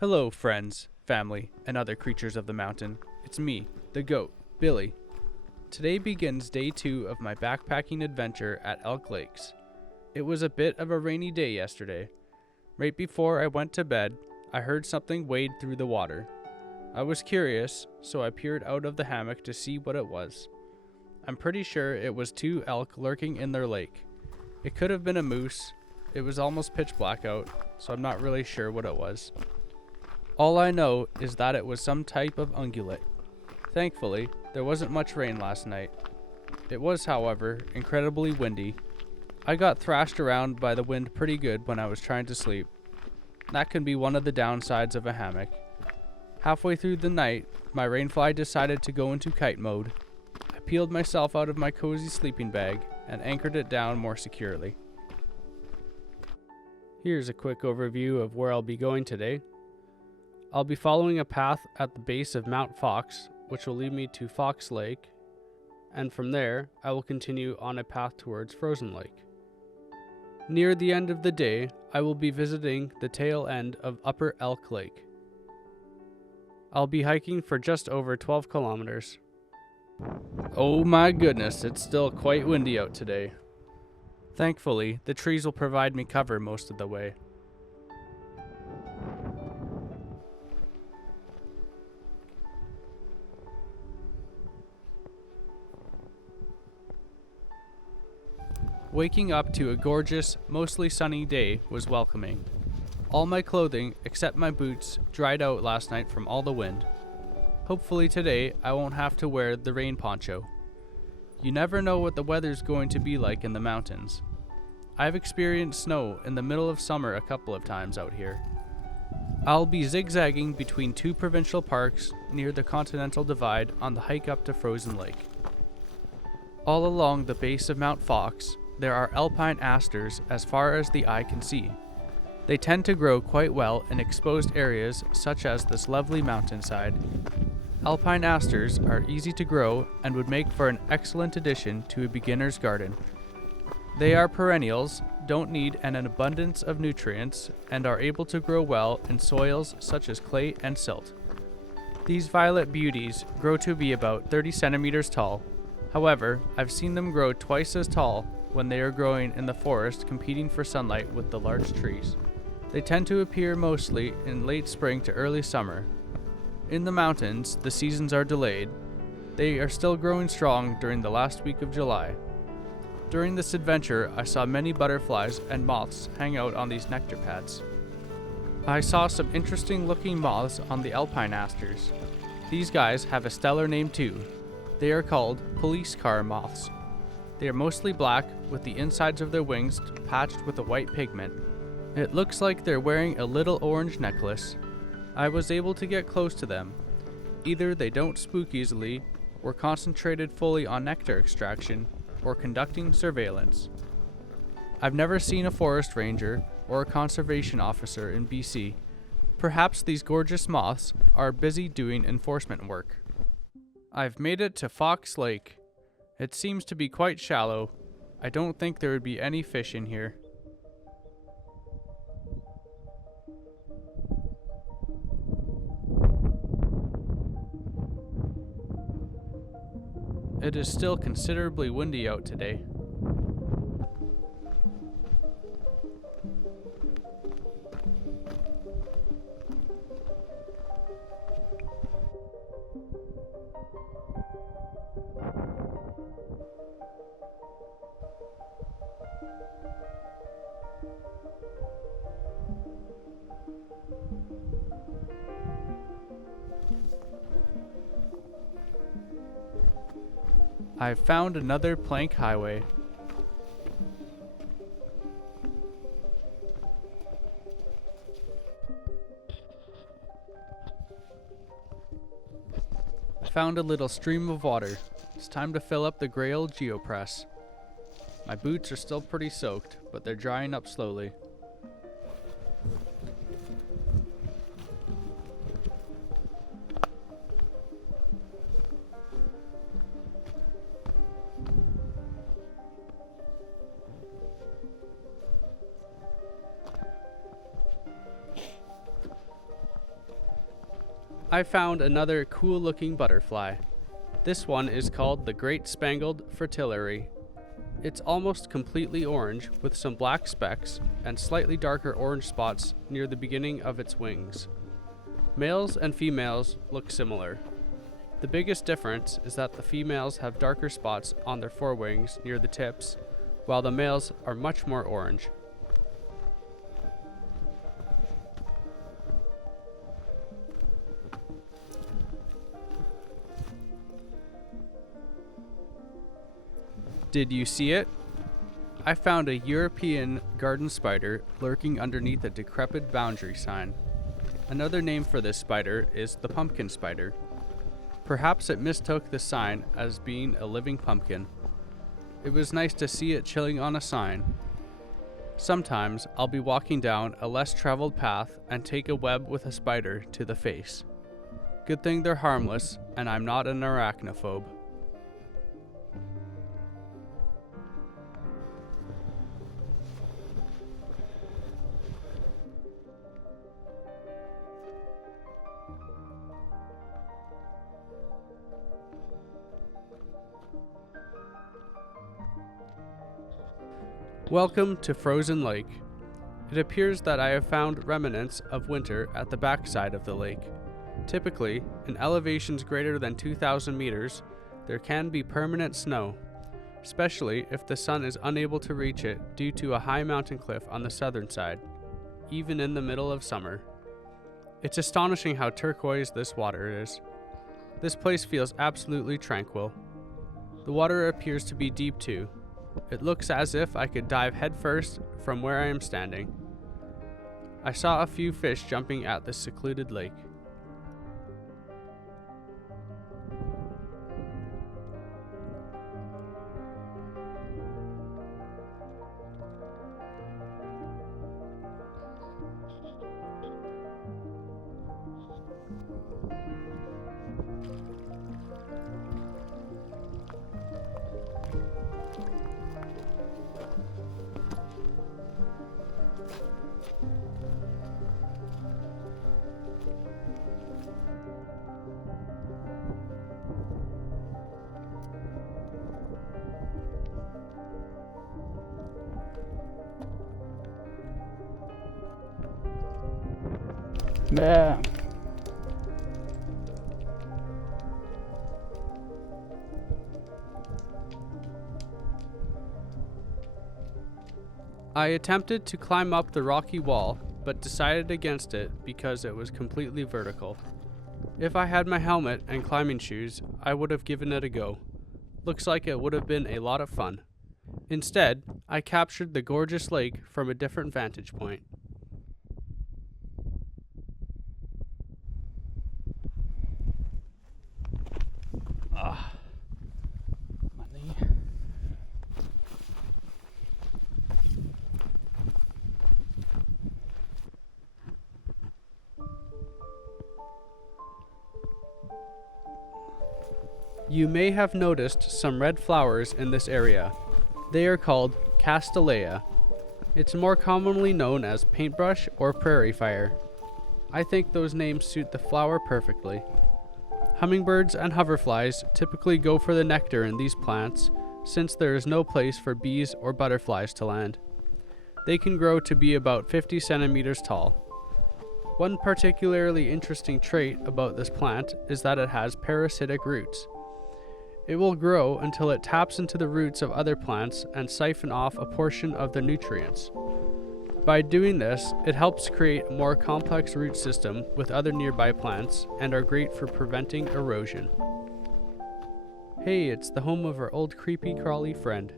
Hello, friends, family, and other creatures of the mountain. It's me, the goat, Billy. Today begins day 2 of my backpacking adventure at Elk Lakes. It was a bit of a rainy day yesterday. Right before I went to bed, I heard something wade through the water. I was curious, so I peered out of the hammock to see what it was. I'm pretty sure it was 2 elk lurking in their lake. It could have been a moose. It was almost pitch black out, so I'm not really sure what it was. All I know is that it was some type of ungulate. Thankfully, there wasn't much rain last night. It was, however, incredibly windy. I got thrashed around by the wind pretty good when I was trying to sleep. That can be one of the downsides of a hammock. Halfway through the night, my rainfly decided to go into kite mode. I peeled myself out of my cozy sleeping bag and anchored it down more securely. Here's a quick overview of where I'll be going today. I'll be following a path at the base of Mount Fox, which will lead me to Fox Lake, and from there, I will continue on a path towards Frozen Lake. Near the end of the day, I will be visiting the tail end of Upper Elk Lake. I'll be hiking for just over 12 kilometers. Oh my goodness, it's still quite windy out today. Thankfully, the trees will provide me cover most of the way. Waking up to a gorgeous, mostly sunny day was welcoming. All my clothing, except my boots, dried out last night from all the wind. Hopefully today, I won't have to wear the rain poncho. You never know what the weather's going to be like in the mountains. I've experienced snow in the middle of summer a couple of times out here. I'll be zigzagging between 2 provincial parks near the Continental Divide on the hike up to Frozen Lake. All along the base of Mount Fox, there are alpine asters as far as the eye can see. They tend to grow quite well in exposed areas such as this lovely mountainside. Alpine asters are easy to grow and would make for an excellent addition to a beginner's garden. They are perennials, don't need an abundance of nutrients, and are able to grow well in soils such as clay and silt. These violet beauties grow to be about 30 centimeters tall. However, I've seen them grow twice as tall when they are growing in the forest competing for sunlight with the large trees. They tend to appear mostly in late spring to early summer. In the mountains, the seasons are delayed. They are still growing strong during the last week of July. During this adventure, I saw many butterflies and moths hang out on these nectar pads. I saw some interesting looking moths on the alpine asters. These guys have a stellar name too. They are called police car moths. They are mostly black, with the insides of their wings patched with a white pigment. It looks like they're wearing a little orange necklace. I was able to get close to them. Either they don't spook easily, or concentrated fully on nectar extraction, or conducting surveillance. I've never seen a forest ranger or a conservation officer in BC. Perhaps these gorgeous moths are busy doing enforcement work. I've made it to Fox Lake. It seems to be quite shallow. I don't think there would be any fish in here. It is still considerably windy out today. I've found another plank highway. I found a little stream of water. It's time to fill up the gray old geopress. My boots are still pretty soaked, but they're drying up slowly. I found another cool looking butterfly. This one is called the Great Spangled Fritillary. It's almost completely orange with some black specks and slightly darker orange spots near the beginning of its wings. Males and females look similar. The biggest difference is that the females have darker spots on their forewings near the tips, while the males are much more orange. Did you see it? I found a European garden spider lurking underneath a decrepit boundary sign. Another name for this spider is the pumpkin spider. Perhaps it mistook the sign as being a living pumpkin. It was nice to see it chilling on a sign. Sometimes I'll be walking down a less traveled path and take a web with a spider to the face. Good thing they're harmless and I'm not an arachnophobe. Welcome to Frozen Lake. It appears that I have found remnants of winter at the backside of the lake. Typically, in elevations greater than 2,000 meters, there can be permanent snow, especially if the sun is unable to reach it due to a high mountain cliff on the southern side, even in the middle of summer. It's astonishing how turquoise this water is. This place feels absolutely tranquil. The water appears to be deep too. It looks as if I could dive headfirst from where I am standing. I saw a few fish jumping at this secluded lake. Man. I attempted to climb up the rocky wall, but decided against it because it was completely vertical. If I had my helmet and climbing shoes, I would have given it a go. Looks like it would have been a lot of fun. Instead, I captured the gorgeous lake from a different vantage point. My knee. You may have noticed some red flowers in this area. They are called castellea. It's more commonly known as paintbrush or prairie fire. I think those names suit the flower perfectly. Hummingbirds and hoverflies typically go for the nectar in these plants since there is no place for bees or butterflies to land. They can grow to be about 50 centimeters tall. One particularly interesting trait about this plant is that it has parasitic roots. It will grow until it taps into the roots of other plants and siphon off a portion of the nutrients. By doing this, it helps create a more complex root system with other nearby plants and are great for preventing erosion. Hey, it's the home of our old creepy crawly friend.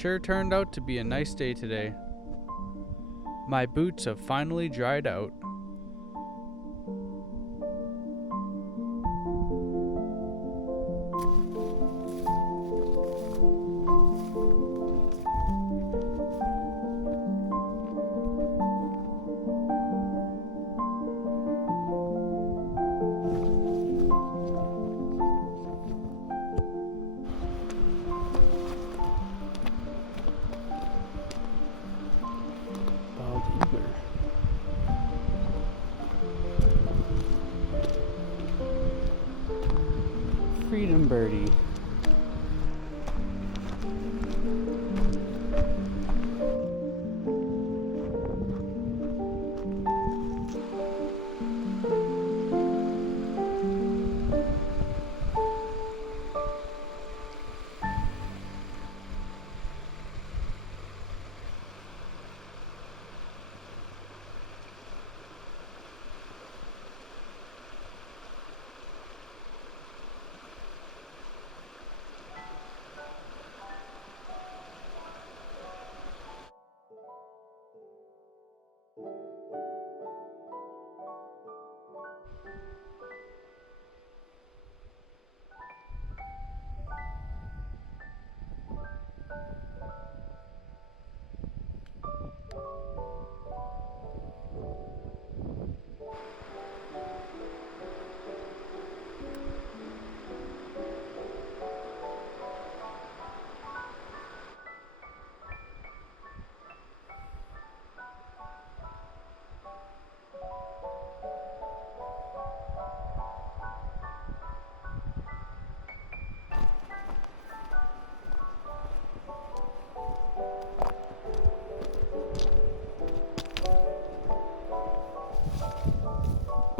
sure turned out to be a nice day today. My boots have finally dried out. Bald eagler. Freedom birdie.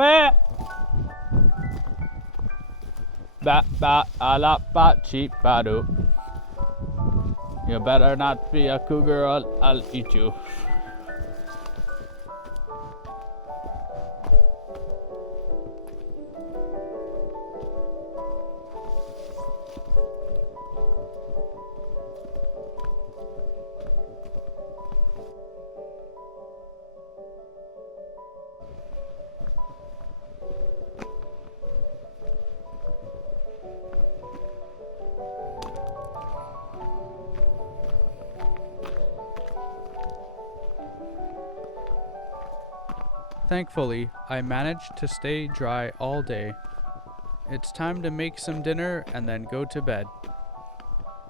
Ba ba ba ala ba cheap badu. You better not be a cougar or I'll eat you. Thankfully, I managed to stay dry all day. It's time to make some dinner and then go to bed.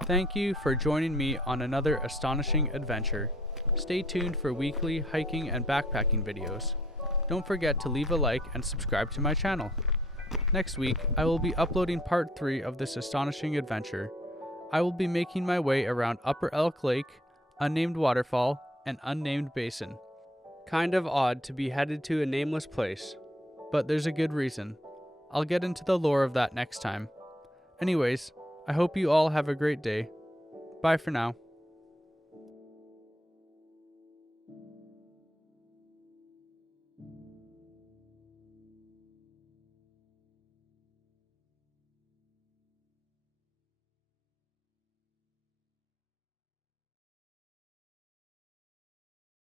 Thank you for joining me on another astonishing adventure. Stay tuned for weekly hiking and backpacking videos. Don't forget to leave a like and subscribe to my channel. Next week, I will be uploading part 3 of this astonishing adventure. I will be making my way around Upper Elk Lake, Unnamed Waterfall, and Unnamed Basin. Kind of odd to be headed to a nameless place, but there's a good reason. I'll get into the lore of that next time. Anyways, I hope you all have a great day. Bye for now.